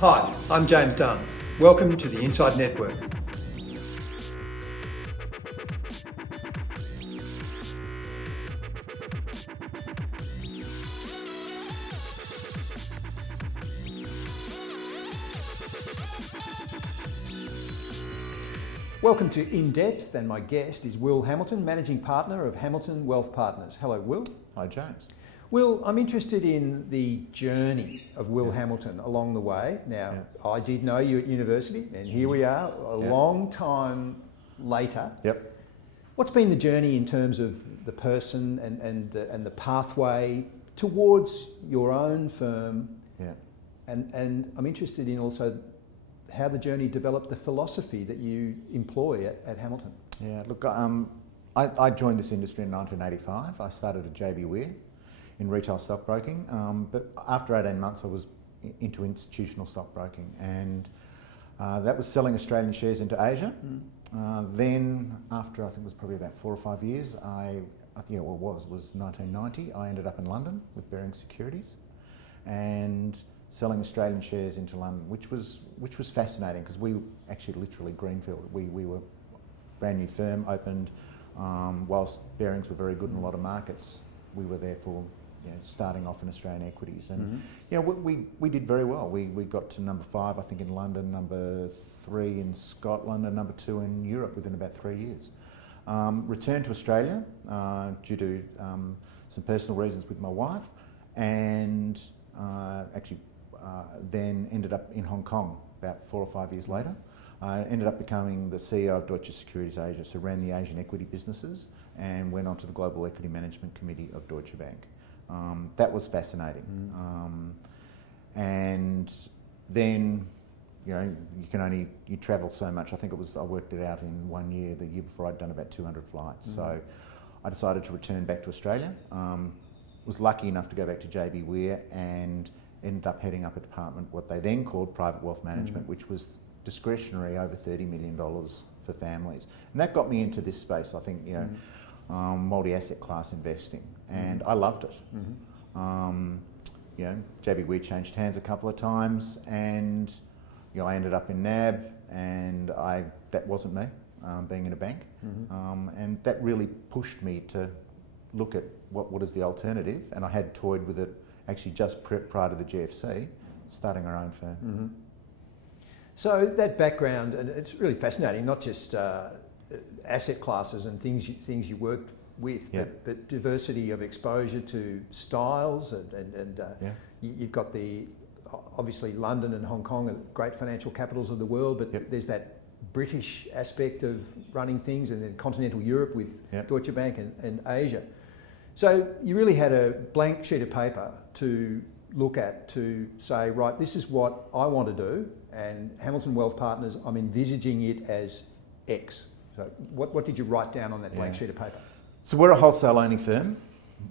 Hi, I'm James Dunn. Welcome to the Inside Network. Welcome to INDepth, and my guest is Will Hamilton, Managing Partner of Hamilton Wealth Partners. Hello, Will. Hi, James. Will, I'm interested in the journey of Will Hamilton along the way. Now, I did know you at university, and here we are, a long time later. Yep. What's been the journey in terms of the person and the pathway towards your own firm? Yeah. And I'm interested in also how the journey developed the philosophy that you employ at Hamilton. Yeah, look, I joined this industry in 1985. I started at JB Weir in retail stockbroking, but after 18 months I was into institutional stockbroking, and that was selling Australian shares into Asia. Then after I think it was probably about 4 or 5 years, it was 1990, I ended up in London with Bearing Securities and selling Australian shares into London, which was fascinating because we actually literally greenfield. We were a brand new firm, opened, whilst Bearings were very good in a lot of markets, we were therefore starting off in Australian equities, and we did very well. We got to number 5 I think in London, number 3 in Scotland, and number 2 in Europe within about 3 years. Returned to Australia due to some personal reasons with my wife, and then ended up in Hong Kong about 4 or 5 years later. I ended up becoming the CEO of Deutsche Securities Asia, so ran the Asian equity businesses and went on to the Global Equity Management Committee of Deutsche Bank. That was fascinating. And then, you travel so much. I think I worked it out in 1 year. The year before I'd done about 200 flights. So I decided to return back to Australia. Was lucky enough to go back to JB Weir and ended up heading up a department, what they then called private wealth management, which was discretionary over $30 million for families. And that got me into this space, I think, multi-asset class investing. And I loved it. JB Weir changed hands a couple of times, and I ended up in NAB, and that wasn't me, being in a bank. And that really pushed me to look at what is the alternative, and I had toyed with it actually just prior to the GFC, starting our own firm. So that background, and it's really fascinating, not just asset classes and things you worked with, but diversity of exposure to styles, and you've got obviously London and Hong Kong are great financial capitals of the world, but there's that British aspect of running things, and then continental Europe with Deutsche Bank and Asia. So you really had a blank sheet of paper to look at to say, right, this is what I want to do, and Hamilton Wealth Partners, I'm envisaging it as X. So what did you write down on that blank sheet of paper? So we're a wholesale only firm.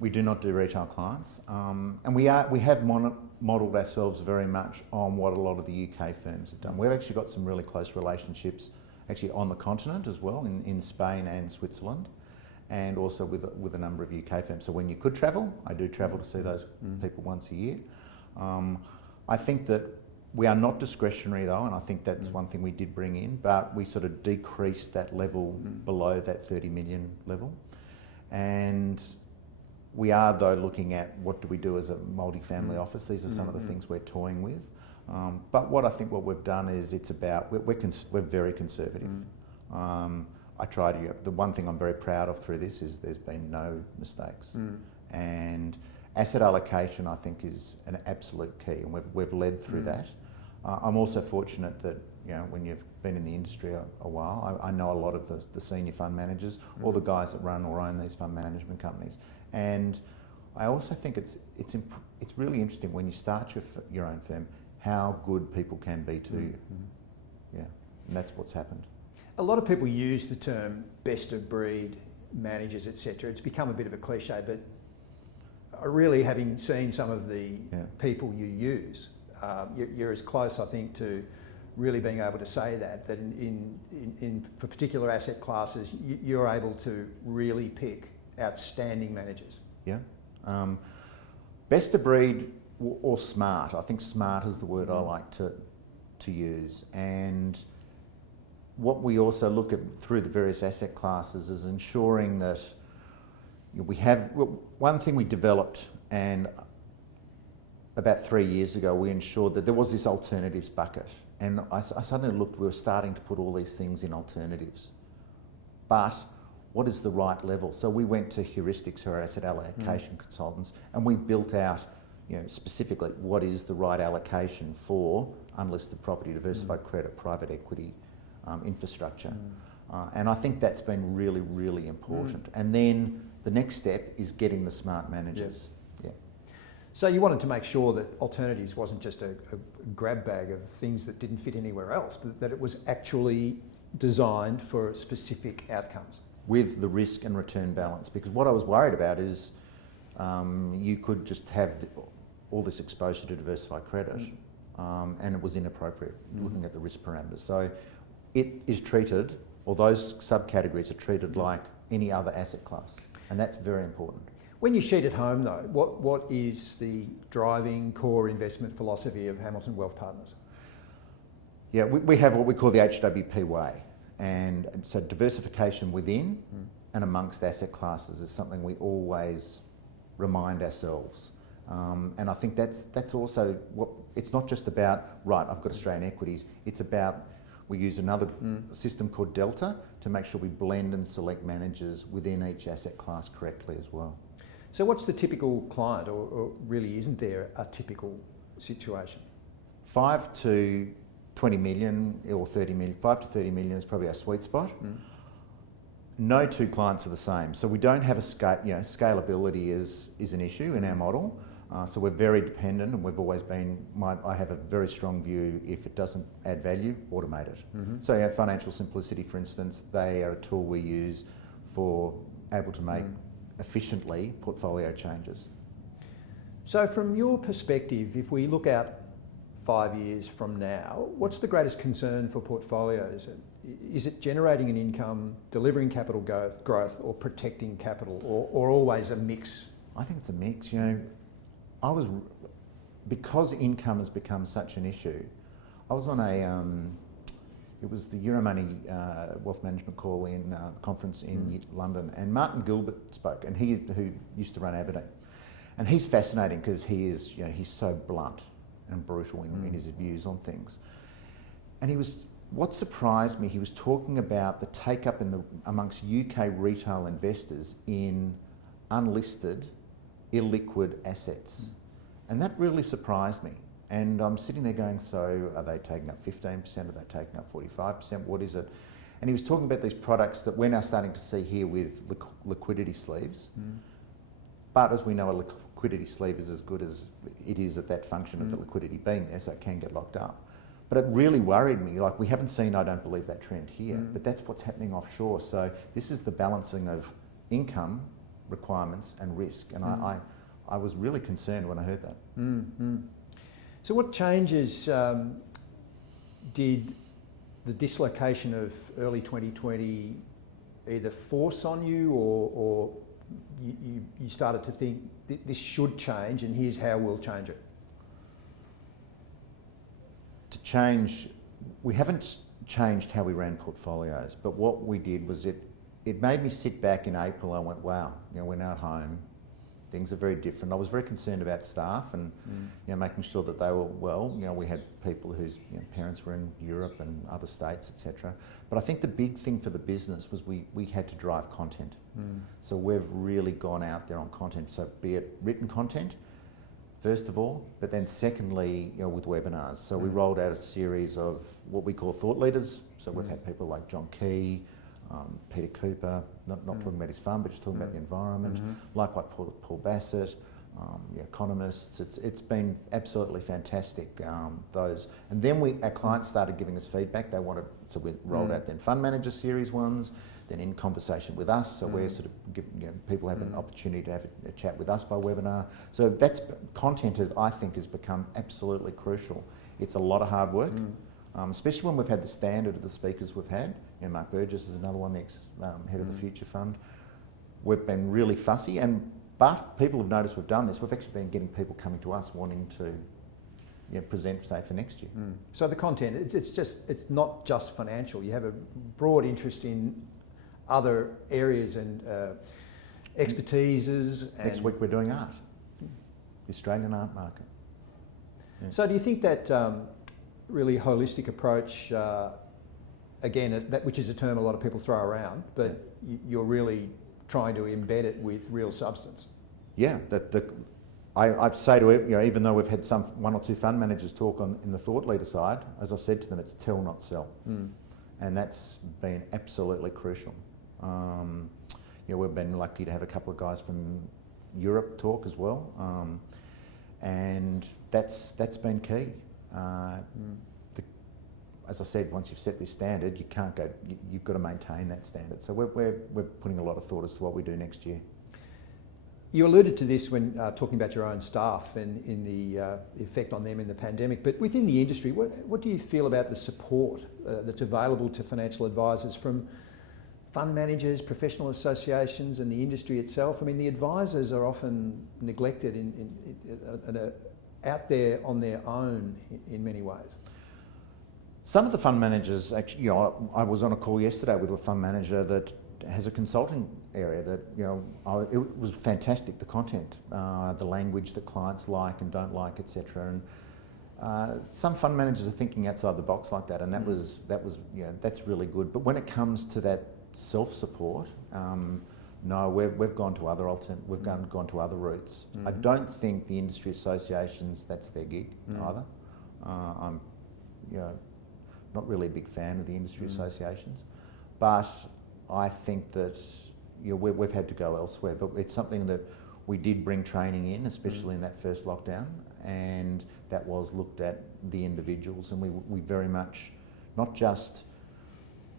We do not do retail clients, and we have modelled ourselves very much on what a lot of the UK firms have done. We've actually got some really close relationships actually on the continent as well, in Spain and Switzerland, and also with a number of UK firms. So when you could travel, I do travel to see those people once a year. I think that we are not discretionary though, and I think that's one thing we did bring in, but we sort of decreased that level below that 30 million level. And we are though looking at what do we do as a multi-family office. These are some of the things we're toying with. But what we've done is we're very conservative. The one thing I'm very proud of through this is there's been no mistakes. And asset allocation, I think, is an absolute key, and we've led through that. I'm also fortunate that when you've been in the industry a while, I know a lot of the senior fund managers, or the guys that run or own these fund management companies. And I also think it's really interesting when you start your own firm, how good people can be to you. Yeah, and that's what's happened. A lot of people use the term best of breed managers, etc. It's become a bit of a cliche, but really, having seen some of the people you use, you're as close, I think, to really being able to say that for particular asset classes, you're able to really pick outstanding managers. Yeah. Best of breed or smart. I think smart is the word I like to to use. And what we also look at through the various asset classes is ensuring that we have, one thing we developed, and about 3 years ago we ensured that there was this alternatives bucket. And I suddenly looked, we were starting to put all these things in alternatives. But what is the right level? So we went to heuristics, or asset allocation consultants, and we built out, specifically what is the right allocation for unlisted property, diversified credit, private equity, infrastructure. And I think that's been really, really important. And then the next step is getting the smart managers. Yeah. So you wanted to make sure that alternatives wasn't just a grab bag of things that didn't fit anywhere else, but that it was actually designed for specific outcomes. With the risk and return balance, because what I was worried about is you could just have all this exposure to diversified credit and it was inappropriate looking at the risk parameters. So it is treated, or those subcategories are treated like any other asset class, and that's very important. When you sheet at home though, what is the driving core investment philosophy of Hamilton Wealth Partners? Yeah, we have what we call the HWP way, and so diversification within and amongst asset classes is something we always remind ourselves. And I think that's also what, it's not just about, right, I've got Australian equities, it's about, we use another system called Delta to make sure we blend and select managers within each asset class correctly as well. So what's the typical client, or really isn't there a typical situation? 5 to 20 million or 30 million, 5 to 30 million is probably our sweet spot. No two clients are the same. So we don't have a scale, scalability is an issue in our model. So we're very dependent, and we've always been, I have a very strong view, if it doesn't add value, automate it. So our financial simplicity, for instance, they are a tool we use for able to make efficiently portfolio changes. So from your perspective, if we look out 5 years from now, what's the greatest concern for portfolios? Is it generating an income, delivering capital growth, or protecting capital, or always a mix? I think it's a mix. Because income has become such an issue, I was on it was the Euromoney Wealth Management Call in conference in London, and Martin Gilbert spoke, and who used to run Aberdeen, and he's fascinating because he's so blunt and brutal in his views on things. And what surprised me, he was talking about the take-up amongst UK retail investors in unlisted, illiquid assets. And that really surprised me. And I'm sitting there going, so are they taking up 15%? Are they taking up 45%? What is it? And he was talking about these products that we're now starting to see here with liquidity sleeves. But as we know, a liquidity sleeve is as good as it is at that function of the liquidity being there, so it can get locked up. But it really worried me. Like, we haven't seen, I don't believe, that trend here, but that's what's happening offshore. So this is the balancing of income requirements and risk. And I was really concerned when I heard that. So what changes did the dislocation of early 2020 either force on you, or you started to think this should change and here's how we'll change it? To change, we haven't changed how we ran portfolios, but what we did was it made me sit back in April. I went, wow, we're now at home. Things are very different. I was very concerned about staff and making sure that they were well. We had people whose parents were in Europe and other states, etc. But I think the big thing for the business was we had to drive content. So we've really gone out there on content. So be it written content, first of all, but then secondly, with webinars. So we rolled out a series of what we call thought leaders. So we've had people like John Key, Peter Cooper, not talking about his fund, but just talking about the environment, like Paul Bassett, economists. It's been absolutely fantastic, those. And then our clients started giving us feedback. They wanted, so we rolled out then fund manager series ones, then in conversation with us. So we're sort of giving, people have an opportunity to have a chat with us by webinar. So that's, content I think has become absolutely crucial. It's a lot of hard work. Especially when we've had the standard of the speakers we've had. Mark Burgess is another one, the ex-head of the Future Fund. We've been really fussy, but people have noticed we've done this. We've actually been getting people coming to us wanting to present, say, for next year. So the content, it's not just financial. You have a broad interest in other areas and expertises. Next week we're doing art, the Australian art market. Yeah. So do you think that really holistic approach, again, which is a term a lot of people throw around, but you're really trying to embed it with real substance? Yeah, I say to it, even though we've had one or two fund managers talk in the thought leader side, as I've said to them, it's tell, not sell. And that's been absolutely crucial. We've been lucky to have a couple of guys from Europe talk as well, and that's been key. As I said, once you've set this standard, you can't go. You've got to maintain that standard. So we're putting a lot of thought as to what we do next year. You alluded to this when talking about your own staff and in the effect on them in the pandemic, but within the industry, what do you feel about the support that's available to financial advisors from fund managers, professional associations and the industry itself? I mean, the advisors are often neglected and are out there on their own in many ways. Some of the fund managers, actually, I was on a call yesterday with a fund manager that has a consulting area that, it was fantastic, the content, the language that clients like and don't like, etc. And some fund managers are thinking outside the box like that, and that was that's really good. But when it comes to that self-support, no, we've gone to other we've gone to other routes. I don't think the industry associations, that's their gig either. I'm not really a big fan of the industry associations, but I think that we've had to go elsewhere. But it's something that we did bring training in, especially in that first lockdown, and that was looked at the individuals, and we very much not just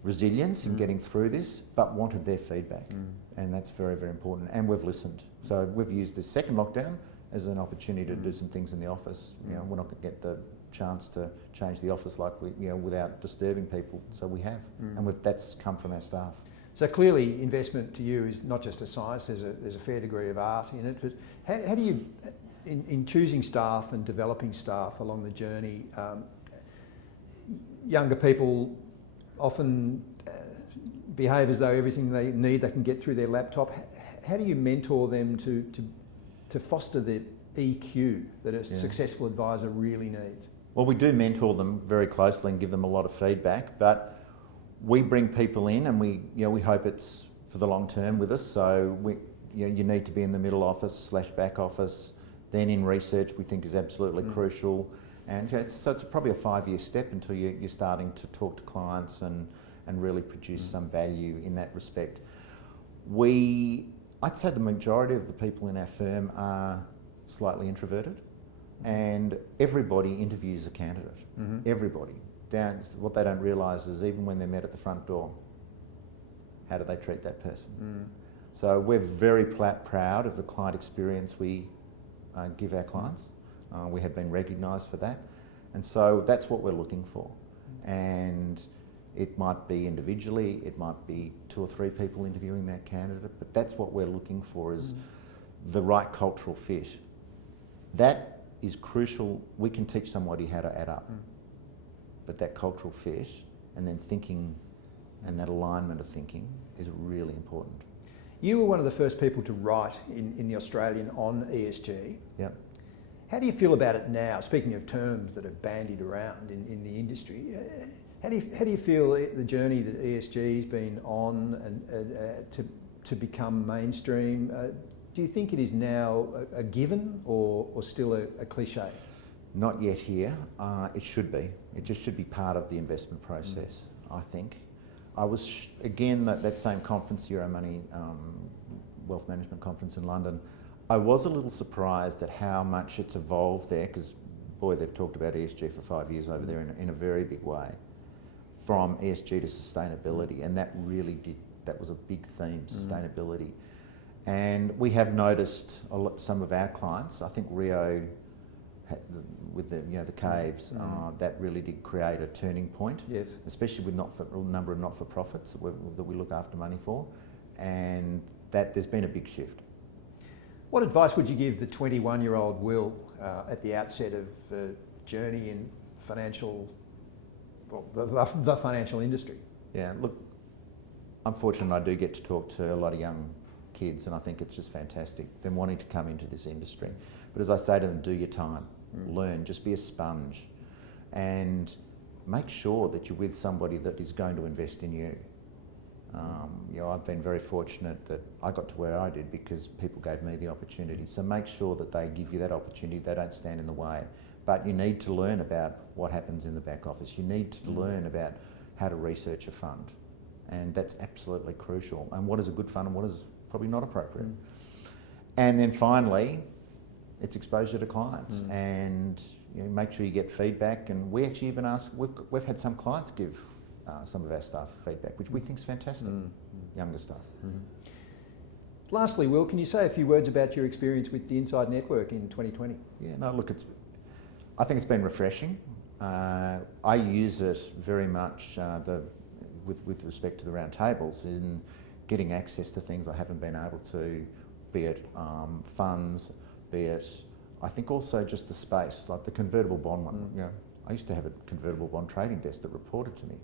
resilience in getting through this, but wanted their feedback, and that's very, very important. And we've listened. So we've used this second lockdown as an opportunity to do some things in the office. We're not going to get the chance to change the office like without disturbing people. So we have, and that's come from our staff. So clearly, investment to you is not just a science. There's a fair degree of art in it. But how do you, in choosing staff and developing staff along the journey, younger people often behave as though everything they need they can get through their laptop. How do you mentor them to foster the EQ that a successful advisor really needs? Well, we do mentor them very closely and give them a lot of feedback, but we bring people in and we hope it's for the long term with us. So you need to be in the middle office / back office. Then in research, we think is absolutely crucial. And it's probably a 5-year step until you're starting to talk to clients and really produce some value in that respect. I'd say the majority of the people in our firm are slightly introverted, and everybody interviews a candidate. Everybody. What they don't realise is even when they're met at the front door, how do they treat that person? So we're very proud of the client experience we give our clients. We have been recognised for that, and so that's what we're looking for. And it might be individually, it might be 2 or 3 people interviewing that candidate, but that's what we're looking for, is the right cultural fit. That is crucial. We can teach somebody how to add up, but that cultural fit and then thinking and that alignment of thinking is really important. You were one of the first people to write in the Australian on ESG. Yep. How do you feel about it now? Speaking of terms that are bandied around in the industry, how do you feel the journey that ESG has been on and to become mainstream? Do you think it is now a given or still a cliche? Not yet here. It should be. It just should be part of the investment process, I think. I was, again, that same conference, Euromoney Wealth Management Conference in London, I was a little surprised at how much it's evolved there, because, boy, they've talked about ESG for 5 years over there in a very big way, from ESG to sustainability, and that was a big theme, sustainability. And we have noticed some of our clients, I think Rio, with the caves, that really did create a turning point. Yes. Especially with a number of not-for-profits that we look after money for, and that there's been a big shift. What advice would you give the 21-year-old Will at the outset of journey in financial, well, the financial industry. Yeah, look, I'm fortunate I do get to talk to a lot of young kids, and I think it's just fantastic, them wanting to come into this industry. But as I say to them, do your time, learn, just be a sponge, and make sure that you're with somebody that is going to invest in you. You know, I've been very fortunate that I got to where I did because people gave me the opportunity. So make sure that they give you that opportunity, they don't stand in the way. But you need to learn about what happens in the back office. You need to learn about how to research a fund. And that's absolutely crucial. And what is a good fund and what is probably not appropriate. And then finally, it's exposure to clients. And you know, make sure you get feedback. And we actually even ask, we've had some clients give some of our staff feedback, which we think is fantastic, younger staff. Lastly, Will, can you say a few words about your experience with the Inside Network in 2020? Yeah, no, look, I think it's been refreshing. I use it very much with respect to the round tables in getting access to things I haven't been able to, be it funds, be it, I think also just the space, like the convertible bond one. You know, I used to have a convertible bond trading desk that reported to me,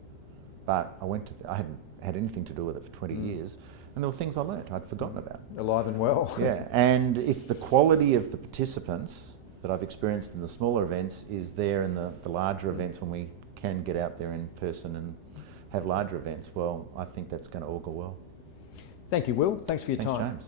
but I hadn't had anything to do with it for 20 years, and there were things I learnt I'd forgotten about. Alive and well. Yeah, and if the quality of the participants that I've experienced in the smaller events is there in the larger events when we can get out there in person and have larger events, well, I think that's going to augur well. Thank you, Will. Thanks for your Thanks, time. James.